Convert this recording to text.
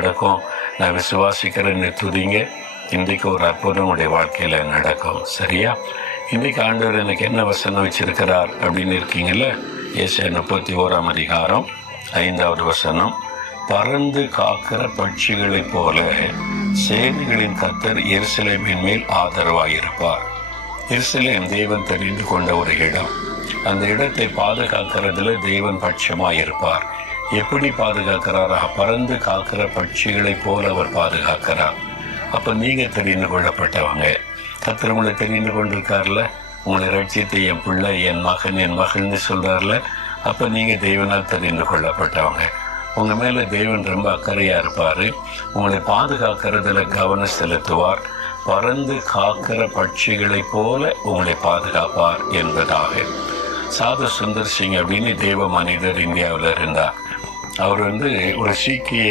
நடக்கும். நான் விசுவாசிக்கிறேன்னு துதிங்க. இன்றைக்கு ஒரு அற்புதம் உங்களுடைய வாழ்க்கையில் நடக்கும். சரியா? இன்றைக்கு ஆண்டவர் எனக்கு என்ன வசனம் வச்சிருக்கிறார் அப்படின்னு இருக்கீங்கல்ல. ஏசாயா 31 அதிகாரம் 5வது வசனம். பறந்து காக்கிற பட்சிகளைப் போல சேனைகளின் கர்த்தர் எருசலேமின் மேல் ஆதரவாயிருப்பார். எருசலேம் தேவன் தெரிந்து கொண்ட ஒரு இடம். அந்த இடத்தை பாதுகாக்கிறதுல தேவன் பட்சமாயிருப்பார். எப்படி பாதுகாக்கிறாரா? பறந்து காக்கிற பட்சிகளைப் போல அவர் பாதுகாக்கிறார். அப்போ நீங்கள் தெரிந்து கொள்ளப்பட்டவங்க. கர்த்தர் உங்களை தெரிந்து கொண்டிருக்கார்ல. உங்களை ரட்சித்த என் பிள்ளை, என் மகன், என் மகள்னு சொல்கிறார்ல. அப்போ நீங்கள் தேவனால் தெரிந்து கொள்ளப்பட்டவங்க. உங்கள் மேலே தேவன் ரொம்ப அக்கறையாக இருப்பார். உங்களை பாதுகாக்கிறதுல கவனம் செலுத்துவார். பறந்து காக்கிற பட்சிகளைப் போல உங்களை பாதுகாப்பார் என்பதாக. சாது சுந்தர் சிங் அப்படின்னு தேவ மனிதர் இந்தியாவில் இருந்தார். அவர் ஒரு சீக்கிய